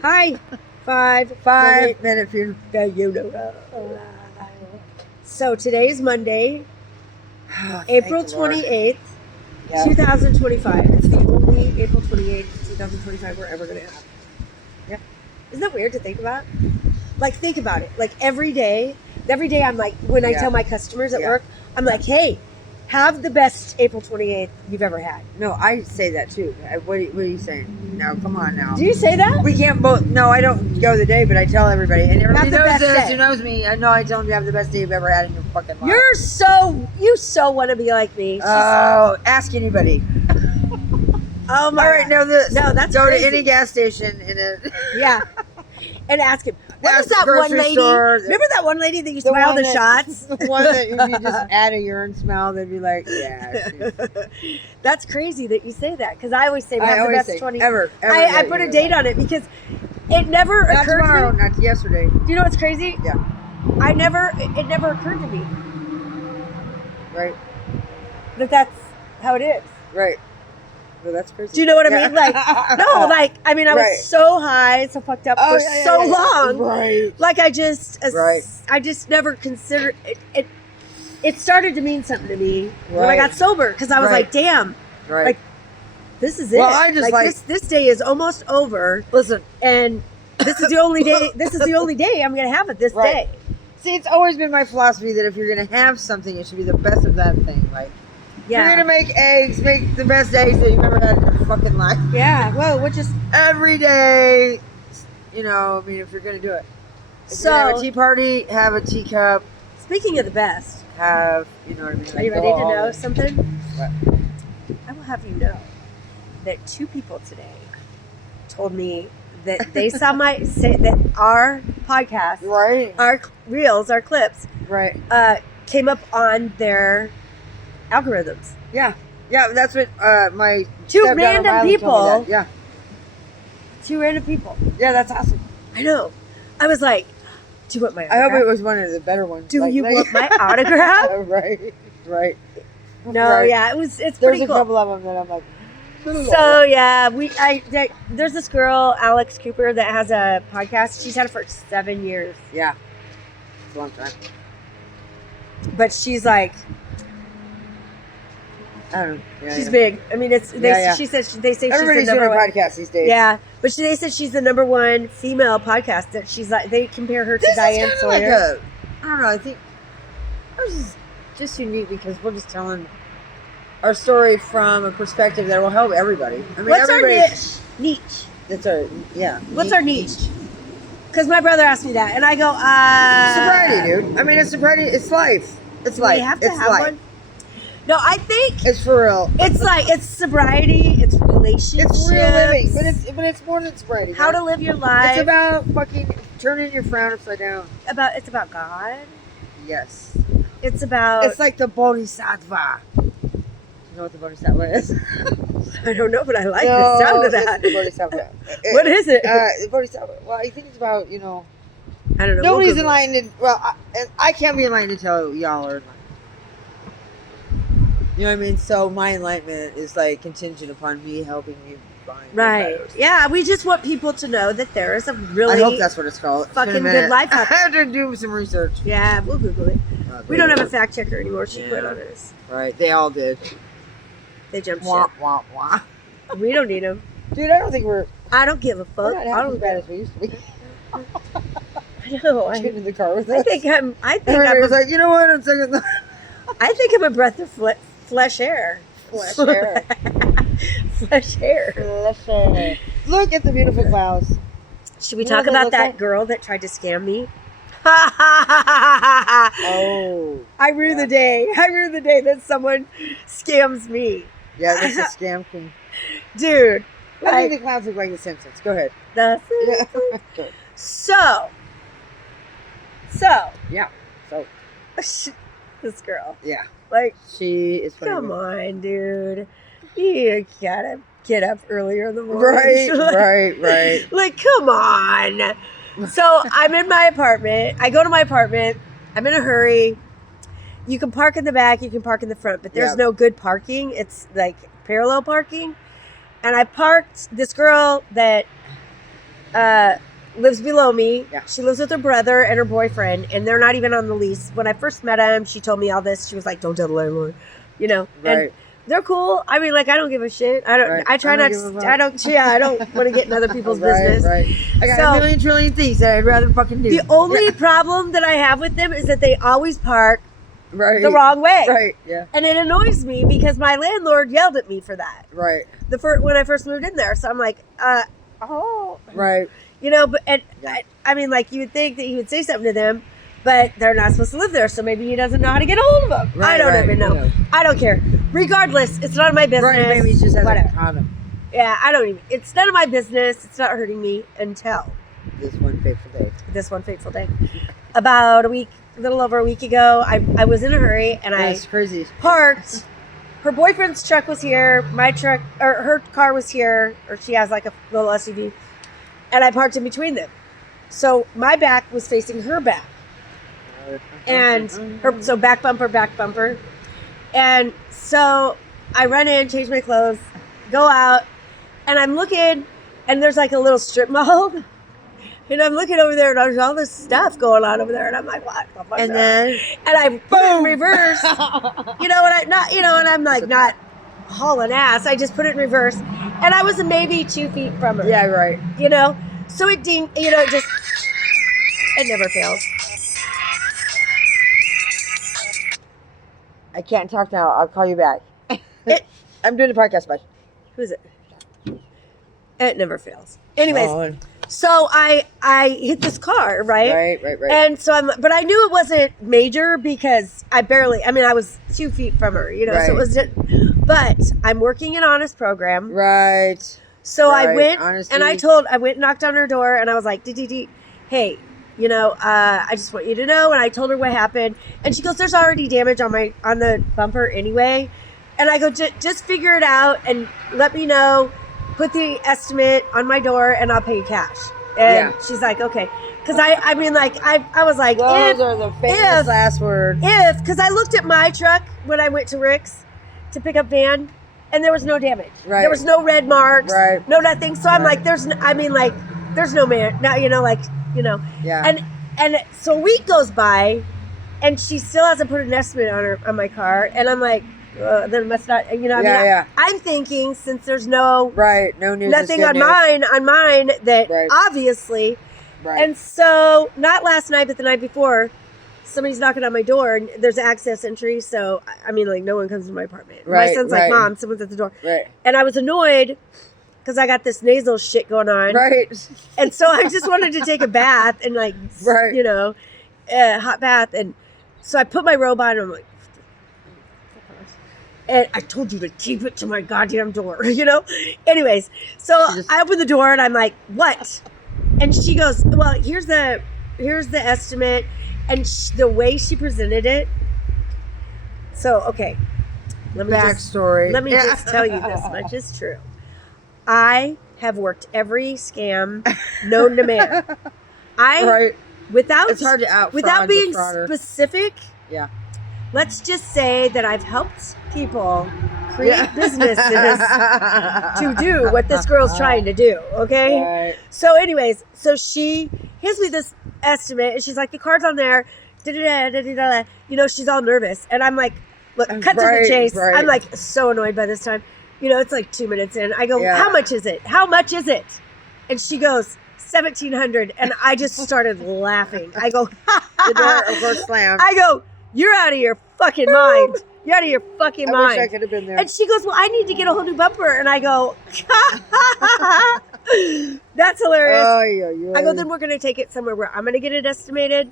Hi. 5 minute funeral. So today's Monday, April 28th, Yeah. 2025. It's the only April 28th, 2025 we're ever going to have. Yeah. Isn't that weird to think about? Like, think about it. Like, every day I'm like, when I tell my customers at work, I'm like, hey, have the best April 28th you've ever had. No, I say that too. What are you saying? No, come on now. Do you say that? We can't both. No, I don't go the day, but I tell everybody. And everybody the knows best this day. who knows me. I know I tell them you have the best day you've ever had in your fucking life. You so want to be like me. Oh, ask anybody. Oh my All right, God. no, that's go crazy. to any gas station in it. Yeah. And ask him. What was Ask the that one grocery lady? store. Remember that one lady that used to buy all the shots? The one that if you just add a urine smell, they'd be like, yeah. That's crazy that you say that, because I always say I have the always best say, 20. ever. I put a date on it because it never Not occurred tomorrow, to me. not yesterday. Do you know what's crazy? Yeah. It never occurred to me Right. that's how it is. Right. Well, that's crazy. Do you know what I mean? Like, no, like, I mean, I was Right. so high, so fucked up for so long. Right. Like, I just never considered it. It started to mean something to me when I got sober, because I was like, damn, Right. like, this is it. Well, I just like this day is almost over. Listen, and this is the only day. This is the only day I'm gonna have it this day. See, it's always been my philosophy that if you're gonna have something, it should be the best of that thing. Like, if you're gonna make eggs, make the best eggs that you've ever had in your fucking life. Yeah. Well, we're just every day. You know, I mean, if you're gonna do it. If you're gonna have a tea party, have a teacup. Speaking of the best, have, you know what I mean? Like, are you ready to know something? What? I will have you know that 2 people today told me that they saw that our podcast, our reels, our clips, came up on their algorithms. Yeah, that's what my 2 random people. Yeah, 2 random people. Yeah, that's awesome. I know. I was like, do you want my autograph? I hope it was one of the better ones. Do you want my autograph? Right. No, yeah, it's There's pretty a cool. couple of them that I'm like. So yeah, there's this girl, Alex Cooper, that has a podcast. She's had it for 7 years. Yeah, it's a long time. But she's like, I don't know. Yeah, she's big. I mean, she says they say everybody's she's the number doing a one podcast these days. Yeah, but they said she's the number 1 female podcast. That she's like, they compare her to Diane is Sawyer. like I don't know. I think ours is just unique because we're just telling our story from a perspective that will help everybody. I mean, what's our niche? That's our What's our niche? Because my brother asked me that, and I go, sobriety, dude. I mean, it's sobriety. It's life. It's life. We have to have one. No, I think it's for real. It's sobriety. It's relationships. It's real living, but it's more than sobriety. How to live your life. It's about fucking turning your frown upside down. It's about God. Yes. It's about. It's like the bodhisattva. You know what the bodhisattva is? I don't know, but I like the sound of that. The bodhisattva. What is it? The bodhisattva. Well, I think it's about, I don't know. Nobody's enlightened. Well, I can't be enlightened until y'all are enlightened. You know what I mean? So my enlightenment is like contingent upon me helping you find. Right. Yeah, we just want people to know that there is a really. I hope that's what it's called. Fucking good life out there. I have to do some research. Yeah, we'll Google it. We don't have a fact checker anymore. She quit on us. Right. They all did. They jumped wah, ship. Wah, wah. We don't need them. Dude, I don't think we're. I don't give a fuck. We're not half as bad as we used to be. I know. Get in the car with us. I think I'm like, you know what? I'm second. I think I'm a breath of flesh air. Flesh air. Flesh air. Flesh air. Look at the beautiful clouds. Should we talk about that girl that tried to scam me? Oh. I rue the day. I rue the day that someone scams me. Yeah, that's a scam queen. Dude. I think the clouds look like the Simpsons. Go ahead. The Simpsons. Yeah. So. Yeah. So. This girl. Yeah. Like. She is funny. Come on, dude. You gotta get up earlier in the morning. Right. Like, come on. So I'm in my apartment. I go to my apartment. I'm in a hurry. You can park in the back. You can park in the front. But there's no good parking. It's like parallel parking. And I parked this girl that lives below me. Yeah. She lives with her brother and her boyfriend, and they're not even on the lease. When I first met him, she told me all this. She was like, "Don't tell the landlord," you know. Right. And they're cool. I mean, like, I don't give a shit. I don't. Right. I try not. I don't. Yeah, I don't want to get in other people's business. Right. I got a million trillion things that I'd rather fucking do. The only problem that I have with them is that they always park the wrong way. Right. Yeah. And it annoys me because my landlord yelled at me for that. Right. When I first moved in there, so I'm like, oh. Right. You know, but I mean, like, you would think that he would say something to them, but they're not supposed to live there, so maybe he doesn't know how to get a hold of them. Right, I don't even know. Yeah. I don't care. Regardless, it's none of my business. Right, maybe he just has a condom. Yeah, I don't even. It's none of my business. It's not hurting me until this one fateful day. About a little over a week ago, I was in a hurry and That's crazy. Parked. Her boyfriend's truck was here. My truck, or her car was here, or she has like a little SUV. And I parked in between them. So my back was facing her back. And so back bumper. And so I run in, change my clothes, go out, and I'm looking, and there's like a little strip mall. And I'm looking over there, and there's all this stuff going on over there, and I'm like, what the fuck? And then, I put it in reverse. And I'm like not hauling ass. I just put it in reverse, and I was maybe 2 feet from her. Yeah, right. You know, so it dinged. You know, it never fails. I can't talk now. I'll call you back. I'm doing a podcast, bud. Who is it? It never fails. Anyways. So I hit this car, right? Right. And so but I knew it wasn't major because I was 2 feet from her, you know, so it was but I'm working an honest program. Right. So I went and I went and knocked on her door and I was like, hey, you know, I just want you to know. And I told her what happened. And she goes, there's already damage on the bumper anyway. And I go, just figure it out and let me know. Put the estimate on my door and I'll pay you cash. And she's like, okay. Because I was like, those are the famous last words. Because I looked at my truck when I went to Rick's to pick up Van and there was no damage. Right. There was no red marks. Right. No nothing. So I'm like, there's no man. Now, you know, like, you know. Yeah. And so a week goes by and she still hasn't put an estimate on my car. And I'm like, then it must not, you know, I'm thinking since there's no news, nothing on mine that obviously, and so not last night, but the night before, somebody's knocking on my door and there's access entry. So, I mean, like no one comes to my apartment. My son's like, Mom, someone's at the door. Right. And I was annoyed because I got this nasal shit going on. Right. And so I just wanted to take a bath and like, you know, hot bath. And so I put my robe on and I'm like, and I told you to keep it to my goddamn door, you know? Anyways, so I open the door and I'm like, what? And she goes, well, here's the estimate. And the way she presented it. So, okay. Let me just tell you this much is true. I have worked every scam known to man. It's hard to without being specific. Yeah. Let's just say that I've helped people create businesses to do what this girl's trying to do. Okay. Right. So anyways, so she gives me this estimate and she's like, the card's on there. You know, she's all nervous. And I'm like, look, cut to the chase. I'm like so annoyed by this time. You know, it's like 2 minutes in. I go, how much is it? How much is it? And she goes, $1,700. And I just started laughing. I go, the door, of course, slammed. I go, you're out of your fucking mind. You're out of your fucking mind. I wish I could have been there. And she goes, well, I need to get a whole new bumper. And I go, that's hilarious. I go, then we're going to take it somewhere where I'm going to get it estimated.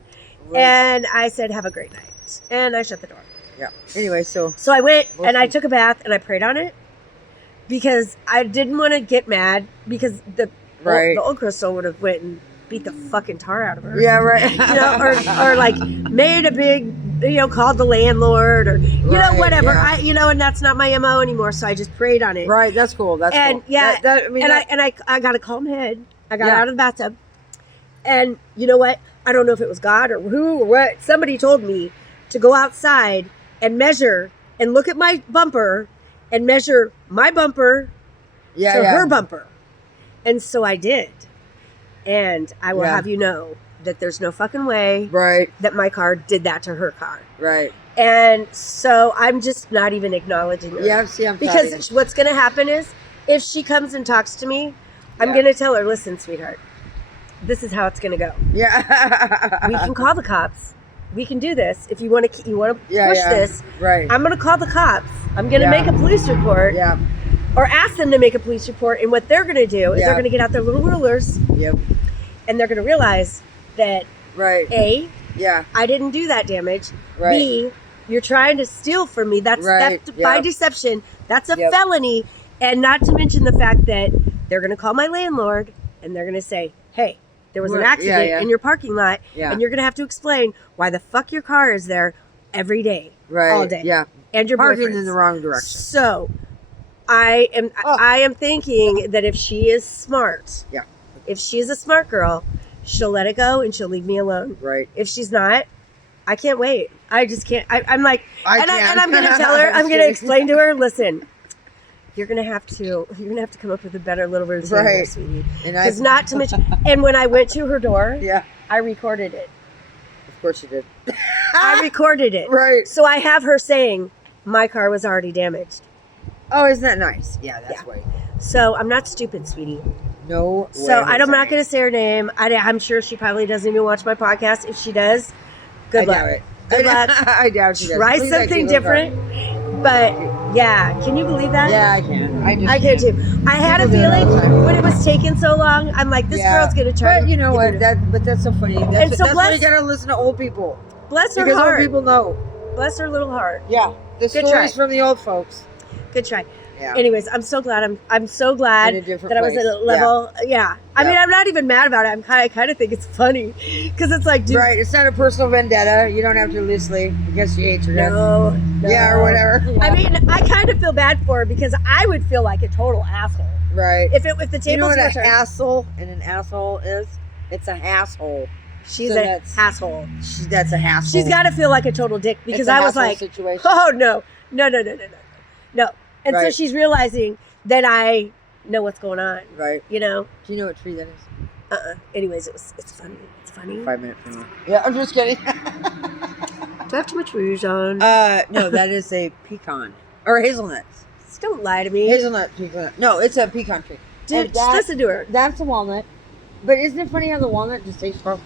Right. And I said, have a great night. And I shut the door. Yeah. Anyway, so I went and I took a bath and I prayed on it because I didn't want to get mad because the old Crystal would have went and beat the fucking tar out of her. Yeah, right. You know, or like made a big, you know, called the landlord or, you know, whatever. Yeah. And that's not my MO anymore. So I just prayed on it. Right. That's cool. That's cool. Yeah. I got a calm head. I got out of the bathtub. And you know what? I don't know if it was God or who or what. Somebody told me to go outside and measure and look at my bumper and measure my bumper to her bumper. And so I did. And I will have you know that there's no fucking way that my car did that to her car. Right. And so I'm just not even acknowledging her. Yeah, see, I'm because what's going to happen is if she comes and talks to me, I'm going to tell her, listen, sweetheart, this is how it's going to go. Yeah. We can call the cops. We can do this. If you want to push this, I'm going to call the cops. I'm going to make a police report. Yeah. Or ask them to make a police report. And what they're going to do is they're going to get out their little rulers. Yep. And they're going to realize that, A, yeah, I didn't do that damage. Right. B, you're trying to steal from me. That's theft by deception. That's a felony. And not to mention the fact that they're going to call my landlord and they're going to say, hey, there was an accident in your parking lot. Yeah. And you're going to have to explain why the fuck your car is there every day. Right. All day. Yeah. And your parking in the wrong direction. So I am thinking that if she is smart, if she is a smart girl, she'll let it go and she'll leave me alone. Right. If she's not, I can't wait. I just can't. I'm like, and I'm going to tell her, I'm going to explain to her, listen, you're going to have to come up with a better little routine, here, sweetie. Because not to mention, and when I went to her door, I recorded it. Of course you did. I recorded it. Right. So I have her saying, my car was already damaged. Oh, isn't that nice? Yeah, that's right. So I'm not stupid, sweetie. No way. So I'm not going to say her name. I'm sure she probably doesn't even watch my podcast. If she does, good luck. Doubt it. Good luck. I doubt she does. Try something different. But yeah, can you believe that? Yeah, I can. I can too. I had a feeling when it was taking so long. I'm like, this girl's going to try. But you know what? But that's so funny. That's why you got to listen to old people. Bless her heart. Because old people know. Bless her little heart. Yeah. The stories from the old folks. Good try. Yeah. Anyways, I'm so glad. I'm so glad that I was at a level. Yeah. I mean, I'm not even mad about it. I kind of think it's funny because it's like, dude. Right. It's not a personal vendetta. You don't have to loosely because she hates her dad. No. Yeah, or whatever. Yeah. I mean, I kind of feel bad for her because I would feel like a total asshole. Right. If the tables you know what an asshole and an asshole is? It's a asshole. She's an asshole. That's a asshole. She's got to feel like a total dick because I was like, oh no. And so she's realizing that I know what's going on. Right. You know? Do you know what tree that is? Anyways, it's funny. It's funny. 5 minute funeral. Yeah, I'm just kidding. Do I have too much rouge on? No, that is a pecan. Or hazelnuts. Just don't lie to me. Hazelnut pecan. No, it's a pecan tree. Dude, just listen to her. That's a walnut. But isn't it funny how the walnut just takes forever?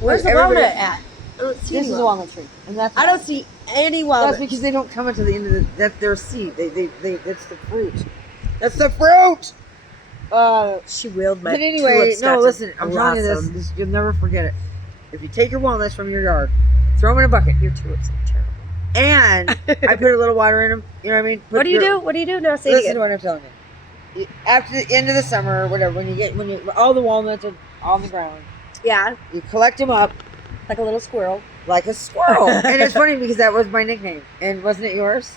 Where's the walnut at? This is a walnut tree, and that's I don't see any walnuts. That's because they don't come until the end of that's their seed. They that's the fruit. That's the fruit. She willed my. But anyway, no, listen. I'm telling you this. You'll never forget it. If you take your walnuts from your yard, throw them in a bucket. Your tulips are terrible. And I put a little water in them. You know what I mean? What do you do? What do you do now? Listen to what I'm telling you. After the end of the summer or whatever, when all the walnuts are on the ground. Yeah. You collect them up. Like a little squirrel. Like a squirrel. And it's funny because that was my nickname. And wasn't it yours?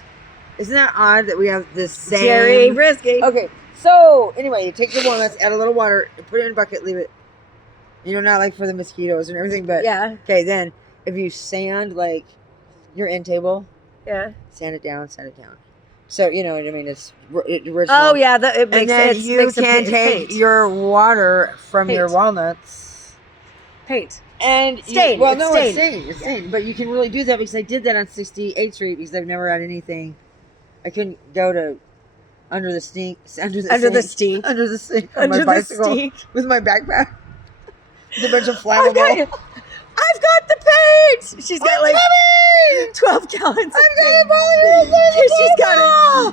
Isn't that odd that we have the same... Jerry Brisky. Okay. So, anyway, you take the walnuts, add a little water, put it in a bucket, leave it. You know, not like for the mosquitoes and everything, but... Yeah. Okay, then, if you sand, like, your end table... Yeah. Sand it down. So, you know what I mean? It's original. Oh, yeah. It makes, and then you can take your water from your walnuts... Paint. And stain. It's stained. But you can really do that because I did that on 68th Street because I've never had anything. I couldn't go to under the sink on my bicycle with my backpack. With a bunch of flammable. I've got the paint. She's got like 12 gallons.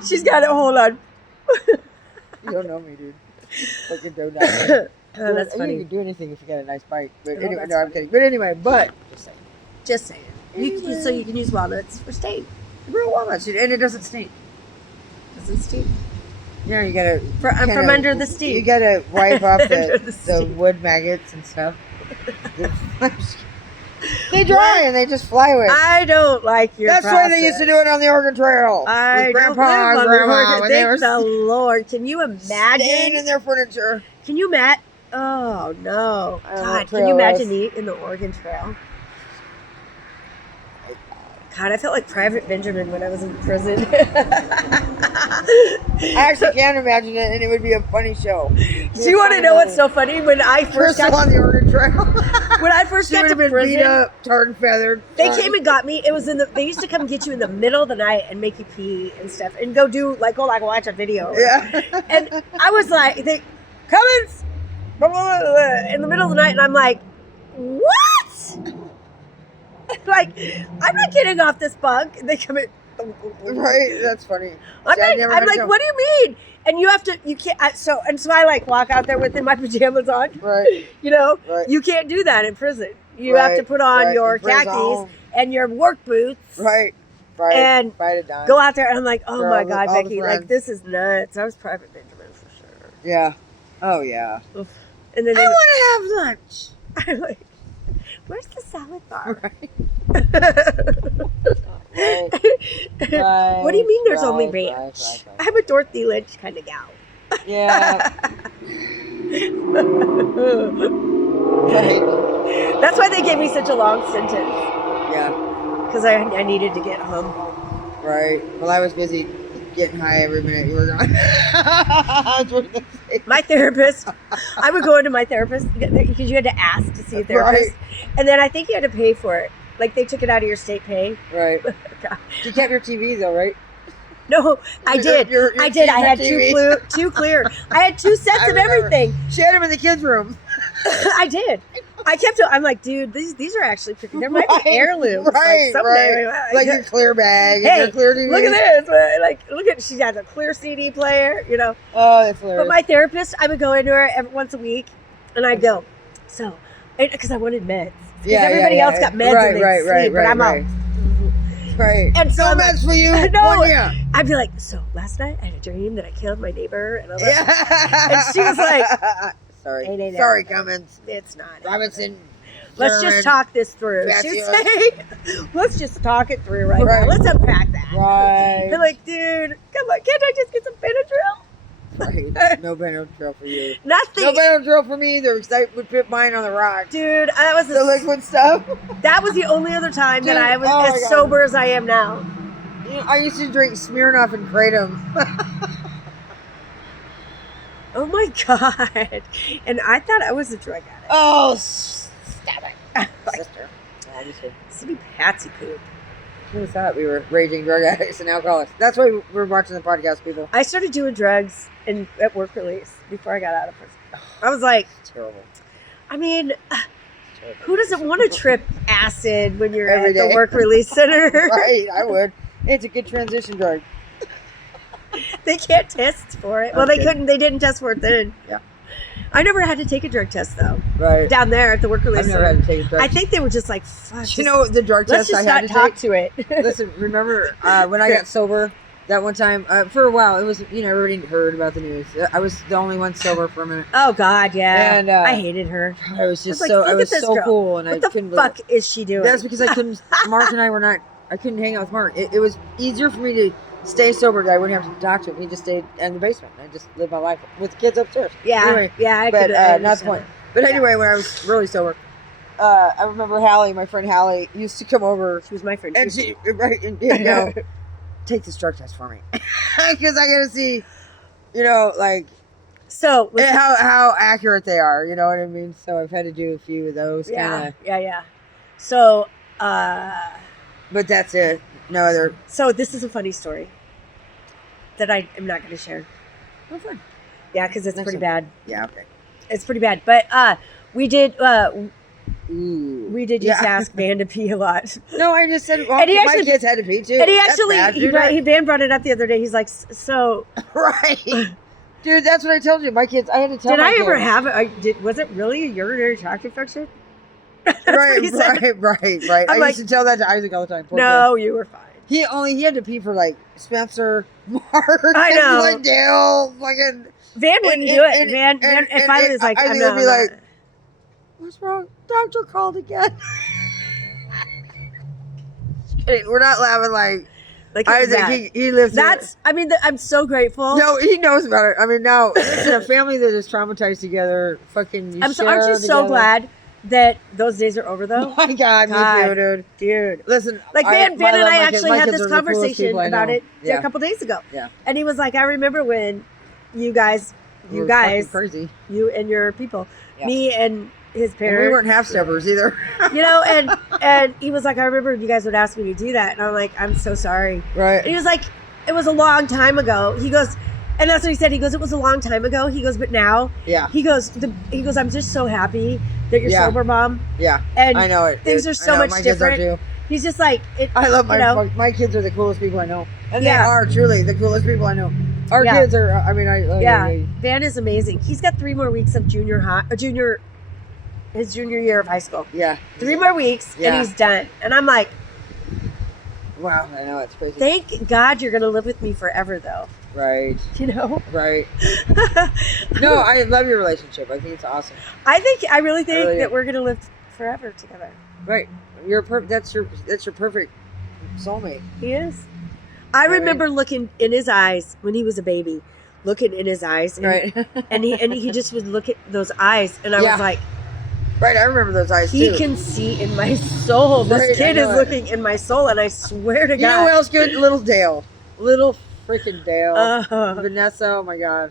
She's got it. Hold on. You don't know me, dude. Fucking donut. Oh, that's funny. You can do anything if you get a nice bite. But anyway, no, I'm kidding. But anyway, just saying. So you can use walnuts for stain. Real walnuts, and it doesn't stink. Doesn't stink. Yeah, you gotta from under the steam. You gotta wipe off the wood maggots and stuff. They dry and they just fly away. I don't like your. That's why they used to do it on the Oregon Trail. With Grandpa and Grandma. Thank the Lord. Can you imagine? Staying in their furniture. Can you imagine? Oh no! God, can you imagine in the Oregon Trail? God, I felt like Private Benjamin when I was in prison. I actually can't imagine it, and it would be a funny show. Do you want to know what's so funny? When I first got on the Oregon Trail, when I first got to prison, beat up, tarred and feathered. They came and got me. It was they used to come get you in the middle of the night and make you pee and stuff, and go watch a video. Yeah. And I was like, Cummins, in the middle of the night, and I'm like, what? Like, I'm not getting off this bunk. And they come in. Right, that's funny. I'm like, what do you mean? And you can't. So I like walk out there with my pajamas on. Right. You know, right. You can't do that in prison. You have to put on your khakis and your work boots. Right. Right. And go out there. And I'm like, oh my God, Becky, like this is nuts. I was Private Benjamin for sure. Yeah. Oh yeah. Oof. And then I want to have lunch. I'm like, where's the salad bar? Right. What do you mean there's only ranch? Right. I'm a Dorothy Lynch kind of gal. Yeah. Right. That's why they gave me such a long sentence. Yeah. Because I needed to get home. Right. Well, I was busy getting high every minute you were gone. My therapist, I would go into my therapist because you had to ask to see a therapist. Right. And then I think you had to pay for it. Like they took it out of your state pay. Right. You kept your TV though, right? No, I did. I did. I had two clear. I had 2 sets of everything. She had them in the kids' room. I did. I kept it. I'm like, dude, these are actually pretty. There might be heirlooms. Right, like someday, like your clear bag. Hey, your clear TV. Look at this. Look at. She has a clear CD player. You know. Oh, that's hilarious. But my therapist, I would go into her once a week, and I'd go. So, because I wanted meds. Because everybody else got meds and they'd sleep, but I'm out. Right. And so no meds for you. No. I'd be like, so last night I had a dream that I killed my neighbor, and all that. And she was like, Sorry, Cummins. It's not. Robinson. Let's just talk this through. She'd say, let's just talk it through right now. Let's unpack that. Right. I'm like, dude, come on, can't I just get some Benadryl? Right. No Benadryl for you. Nothing. No Benadryl for me either, because I would put mine on the rock. Dude, that was the liquid stuff. That was the only other time that I was as sober as I am now. You know, I used to drink Smirnoff and Kratom. Oh my God. And I thought I was a drug addict. Oh, stop it. Sister. Silly Patsy poop. Who thought we were raging drug addicts and alcoholics? That's why we're watching the podcast, people. I started doing drugs at work release before I got out of prison. I was like, it's terrible. I mean, who doesn't want to trip acid when you're at the work release center? Right, I would. It's a good transition drug. They can't test for it. Well, they couldn't. They didn't test for it then. Yeah. I never had to take a drug test though. Right. Down there at the work release center. I've never had to take a drug test. I think they were just like, fuck. You know the drug test I had to take? Let's just not talk to it. Listen, remember when I got sober that one time? For a while, it was, everybody heard about the news. I was the only one sober for a minute. Oh God, yeah. And I hated her. I was just I was so cool, and what the fuck is she doing? That's because I couldn't. Mark and I were not. I couldn't hang out with Mark. It was easier for me to stay sober that I wouldn't have to talk to him. He just stayed in the basement. I just lived my life with the kids upstairs. Yeah, anyway, yeah. But not the point. But anyway, when I was really sober, I remember Hallie, my friend Hallie, used to come over. She was my friend. And she go, take this drug test for me, because I gotta see, so how accurate they are. You know what I mean? So I've had to do a few of those. Yeah. So, but that's it. No other. So this is a funny story that I am not going to share. Oh, fun. Yeah, because it's pretty bad. Yeah, okay. It's pretty bad. But we did used to ask Van to pee a lot. No, I just said my kids had to pee too. And he actually, Van brought it up the other day. He's like, so. Right. Dude, that's what I told you. My kids, I had to tell my kids. Did I ever have it? Was it really a urinary tract infection? Right. I used to tell that to Isaac all the time. No, you were fine. He had to pee for like Spencer, Mark, I know, like Dale, fucking. Van wouldn't do it. Van finally was like, I'm not. Be like, what's wrong? Doctor called again. We're not laughing like Isaac. He lives. I'm so grateful. No, he knows about it. I mean, now listen, a family that is traumatized together, fucking. Aren't you so glad that those days are over though? My God, me too, dude. Listen, like Van and I actually had this conversation about it a couple days ago. Yeah. And he was like, I remember when you guys, crazy. You and your people, me and his parents. And we weren't half steppers either. You know, and he was like, I remember you guys would ask me to do that. And I'm like, I'm so sorry. Right. And he was like, it was a long time ago. He goes, and that's what he said. He goes, it was a long time ago. He goes, but now. Yeah. He goes, I'm just so happy that you're sober, Mom. Yeah. And I know it. Things are so much different. Kids are too. He's just like, I love my kids are the coolest people I know. And they are truly the coolest people I know. Our kids are, Van is amazing. He's got 3 more weeks of his junior year of high school. Yeah. 3 more weeks and he's done. And I'm like, wow, I know, it's crazy. Thank God you're going to live with me forever though. Right. You know? Right. No, I love your relationship. I think it's awesome. I really think that we're going to live forever together. Right. That's your perfect soulmate. He is. I remember looking in his eyes when he was a baby, looking in his eyes, and, and he just would look at those eyes, and I was like, right, I remember those eyes too. He can see in my soul. This kid is looking in my soul, and I swear to God. You know who else good? Little Dale. Little freaking Dale. Vanessa, oh my God.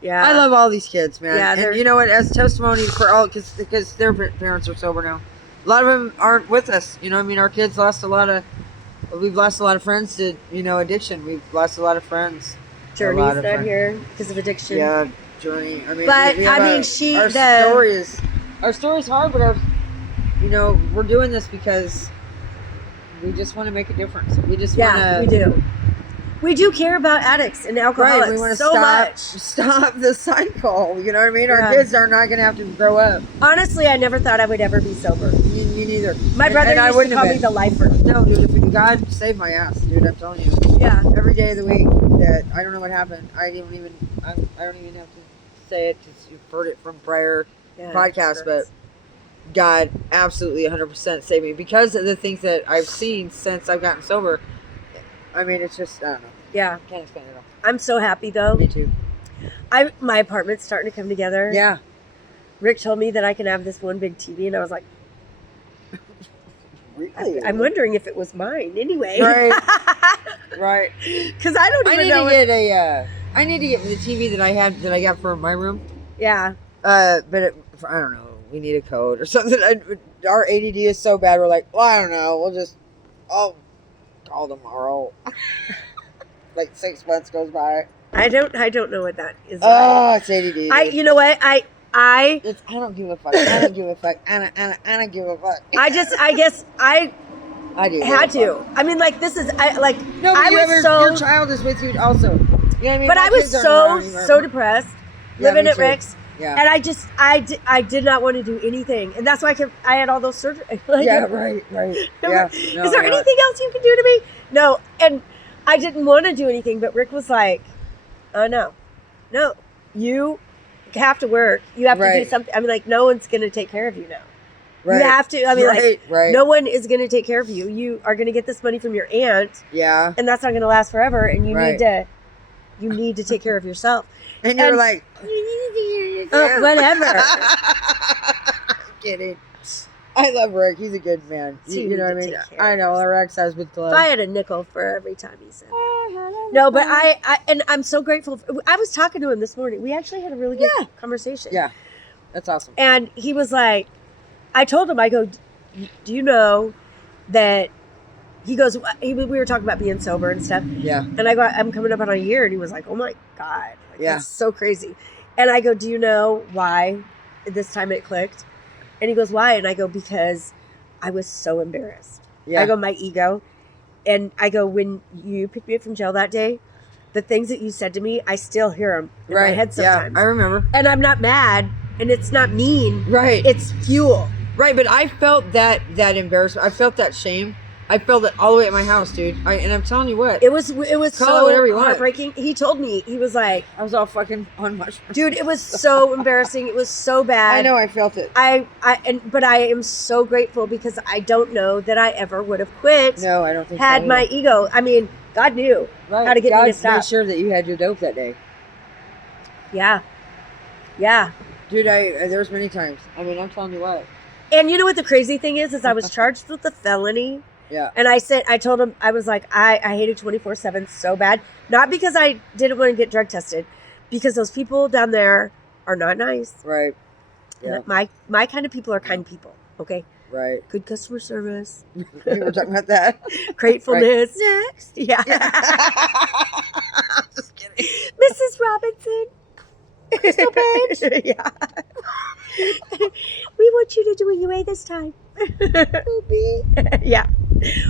Yeah. I love all these kids, man. Yeah, and you know what? As testimony for all, because their parents are sober now. A lot of them aren't with us. You know, I mean, our kids we've lost a lot of friends to, addiction. We've lost a lot of friends. Journey's not here because of addiction. Yeah, Journey. I mean, but our story's hard, but we're doing this because we just want to make a difference. We just want to. We do. We do care about addicts and alcoholics we want to much. Stop the cycle. You know what I mean? Our kids are not going to have to grow up. Honestly, I never thought I would ever be sober. Me neither. My brother used to call me the lifer. No, dude, if God saved my ass, dude. I'm telling you. Yeah. Every day of the week, that I don't know what happened. I don't even have to say it because you've heard it from prior podcasts, but God absolutely 100% saved me because of the things that I've seen since I've gotten sober. I mean, it's just, I don't know. Yeah. Can't explain it all. I'm so happy, though. Me too. My apartment's starting to come together. Yeah. Rick told me that I can have this one big TV, and I was like, really? I'm wondering if it was mine anyway. Right. Right. Because I don't even know. I need to get the TV that I got for my room. Yeah. But I don't know. We need a code or something. Our ADD is so bad. We're like, well, I don't know. I'll call tomorrow. Like 6 months goes by. I don't know what that is. It's ADD. You know what? I don't give a fuck. I don't give a fuck. I don't give a fuck. I guess I do. Had to. I mean, like, this is, No, but your child is with you also. You know what I mean? But I was so depressed living at Rick's. Yeah. And I did not want to do anything. And that's why I had all those surgeries. Yeah, right. Yeah. Is there anything else you can do to me? No. And I didn't want to do anything, but Rick was like, oh, no, you have to work. You have to do something. I mean, like, no one's going to take care of you now. Right. You have to. I mean, no one is going to take care of you. You are going to get this money from your aunt. Yeah. And that's not going to last forever. And you need to take care of yourself. And you're like, whatever. I'm kidding. I love Rick. He's a good man. You know what I mean? I know. Our ex has been glad. I had a nickel for every time he said that. No, but and I'm so grateful. I was talking to him this morning. We actually had a really good conversation. Yeah. That's awesome. And he was like, I told him, I go, do you know that he goes, we were talking about being sober and stuff. Yeah. And I go, I'm coming up on a year. And he was like, oh my God. That's so crazy. And I go, do you know why this time it clicked? And he goes, why? And I go, because I was so embarrassed. Yeah. I go, my ego. And I go, when you picked me up from jail that day, the things that you said to me, I still hear them in my head sometimes. Yeah, I remember. And I'm not mad. And it's not mean. Right. It's fuel. Right, but I felt that embarrassment. I felt that shame. I felt it all the way at my house, dude. And I'm telling you what. It was so heartbreaking. He told me, he was like, I was all fucking on mushrooms. Dude, it was so embarrassing. It was so bad. I know, I felt it. But I am so grateful because I don't know that I ever would have quit. No, I don't think had so. My ego. I mean, God knew how to get me to stop. God made sure that you had your dope that day. Yeah. Yeah. Dude, there was many times. I mean, I'm telling you what. And you know what the crazy thing is I was charged with a felony. Yeah. And I told him, I was like, I hated 24/7 so bad. Not because I didn't want to get drug tested, because those people down there are not nice. Right. Yeah. My kind of people are kind people. Okay. Right. Good customer service. We were talking about that. Gratefulness. Right. Next. Yeah. Just kidding. Mrs. Robinson. Crystal Page. Yeah. We want you to do a UA this time. Yeah.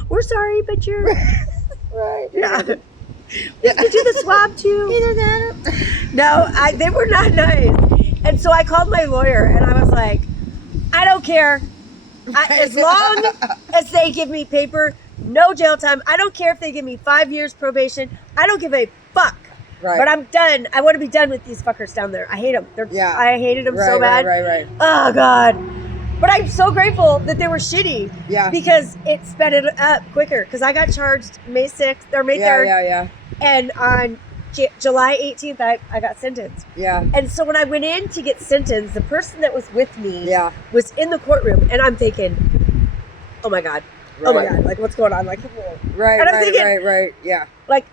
We're sorry, but you're right. Yeah. Did you do the swab too? No, they were not nice. And so I called my lawyer and I was like, I don't care. As long as they give me paper, no jail time. I don't care if they give me 5 years probation. I don't give a fuck. Right. But I'm done. I want to be done with these fuckers down there. I hate them. I hated them so bad. Right. Oh, God. But I'm so grateful that they were shitty. Yeah. Because it sped it up quicker. Because I got charged May 6th or May 3rd. Yeah. And on July 18th, I got sentenced. Yeah. And so when I went in to get sentenced, the person that was with me was in the courtroom. And I'm thinking, oh, my God. Right. Oh, my God. Like, what's going on? Like, right, and I'm thinking, right. Yeah. Like,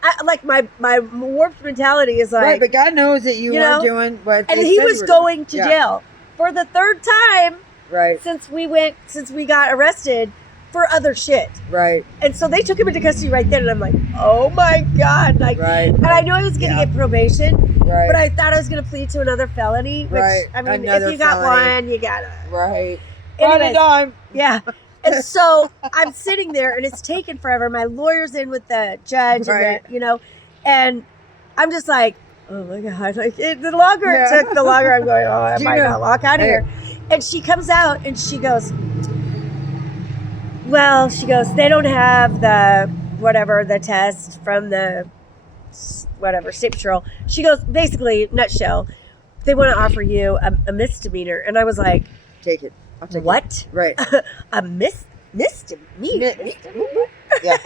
my warped mentality is like... Right, but God knows that you weren't doing what... And he was going to jail for the third time... Right. Since we got arrested for other shit. Right. And so they took him into custody right then, and I'm like, oh my God. Like, and I knew I was going to get probation. Right. But I thought I was going to plead to another felony. Which, I mean, if you got one, you got it. Right. Anyways, dime. Yeah. And so I'm sitting there, and it's taken forever. My lawyer's in with the judge, and and I'm just like, oh my God. Like, the longer it took, the longer I'm going, I might not walk out of here. And she comes out and she goes, they don't have the test from the state patrol. She goes, basically, nutshell, they want to offer you a misdemeanor. And I was like, take it. I'll take what? It. Right. A misdemeanor. Yeah.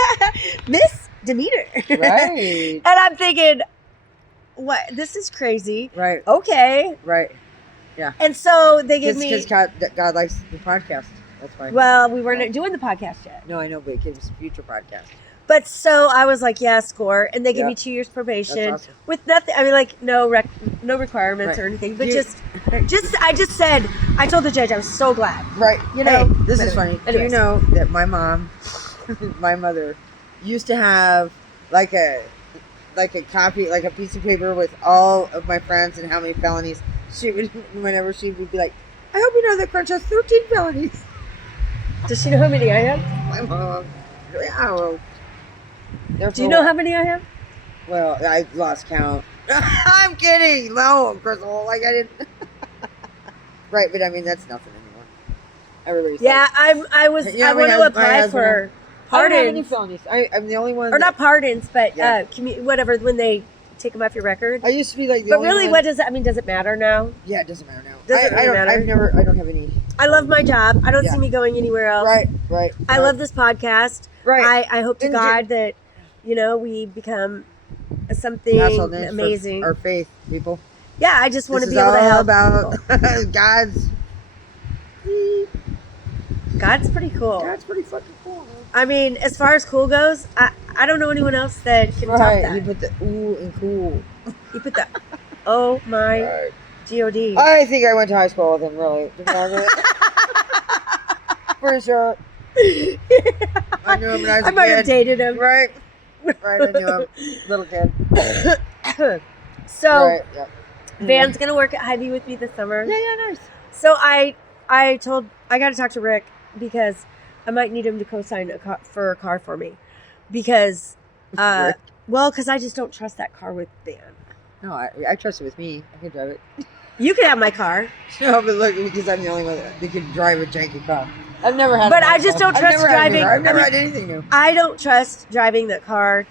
Misdemeanor. Right. And I'm thinking, what? This is crazy. Right. Okay. Right. Yeah. And so they give me... Because God likes the podcast. That's why. Well, we weren't doing the podcast yet. No, I know, but it gives future podcast. But so I was like, yeah, score. And they give me 2 years probation. That's awesome. With nothing. I mean, like, no requirements or anything. But I just said, I told the judge I was so glad. Right. You know? Hey, this is funny. Do you know that my mother used to have like a copy, like a piece of paper with all of my friends and how many felonies. Whenever she would be like, I hope you know that Crunch has 13 felonies. Does she know how many I have? My mom. Yeah, do you know how many I have? Well, I lost count. I'm kidding. No, Crystal. Like, I didn't. Right, but I mean, that's nothing anymore. Everybody's I want to apply for pardons. I don't have any felonies. I'm the only one. Or not pardons, but whatever, when they take them off your record. I used to be like the But only really, one. what does that mean? Does it matter now? Yeah, it doesn't matter now. Doesn't matter. I don't have any. I love my job. I don't see me going anywhere else. Right. I love this podcast. Right. I hope to God that, we become something amazing. Our faith, people. Yeah, I just want to be able to help. About God's. God's pretty cool. God's pretty fucking cool. Man. I mean, as far as cool goes, I don't know anyone else that can top that. You put the ooh and cool. You put the oh my God. I think I went to high school with him, really. For sure. I knew him when I was a kid. I might have dated him. Right, I knew him. Little kid. So, Van's going to work at Hy-Vee with me this summer. Yeah, nice. So I got to talk to Rick because I might need him to co-sign for a car for me. Because, because I just don't trust that car with Van. No, I trust it with me. I can drive it. You can have my car. No, but look, because I'm the only one that can drive a janky car. I've never had. But I just don't trust driving. I've never had anything new. I don't trust driving the car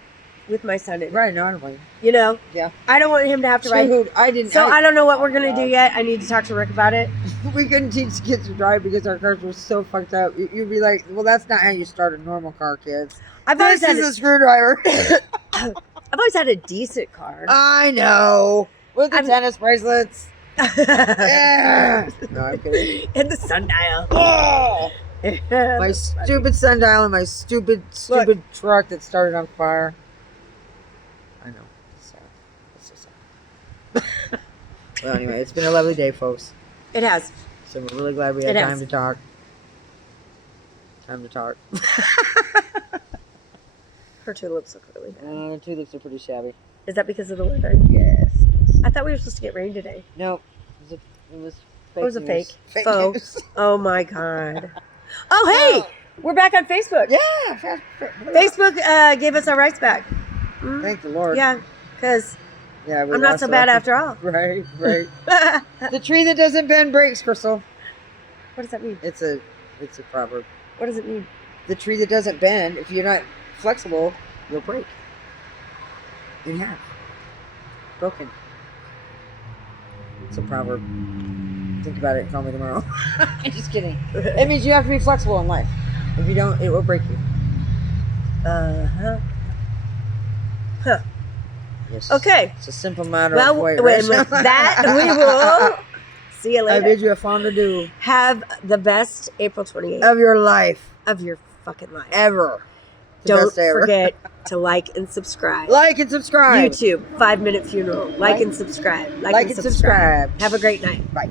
with my son in it. Right, no, I don't blame you. You know? Yeah. I don't want him to have to ride. I don't know what we're going to do yet. I need to talk to Rick about it. We couldn't teach kids to drive because our cars were so fucked up. You'd be like, well, that's not how you start a normal car, kids. This is a screwdriver. I've always had a decent car. I know. With the tennis bracelets. No, I'm kidding. And the sundial. Oh! My stupid sundial and my stupid truck that started on fire. I know. It's sad. It's so sad. Well, anyway, it's been a lovely day, folks. It has. So we're really glad we had time to talk. Time to talk. Her tulips look really bad. The tulips are pretty shabby. Is that because of the weather? Yes. I thought we were supposed to get rain today. No. It was fake. It was a news. fake. Faux. Oh my God. Oh, hey! We're back on Facebook. Yeah. Facebook gave us our rights back. Thank the Lord. Yeah, because I'm not so elected. bad after all. Right. The tree that doesn't bend breaks, Crystal. What does that mean? It's a proverb. What does it mean? The tree that doesn't bend, if you're not flexible, you'll break. In half. Broken. It's a proverb. Think about it and call me tomorrow. I'm just kidding. It means you have to be flexible in life. If you don't, it will break you. Huh. Yes. Okay. It's a simple matter Well, of weight. with that, we will see you later. I bid you a fond adieu. Have the best April 28th. Of your life. Of your fucking life. Ever. The Don't best day ever. forget to like and subscribe. Like and subscribe. YouTube, 5 Minute Funeral. Like and subscribe. Like and subscribe. Have a great night. Bye.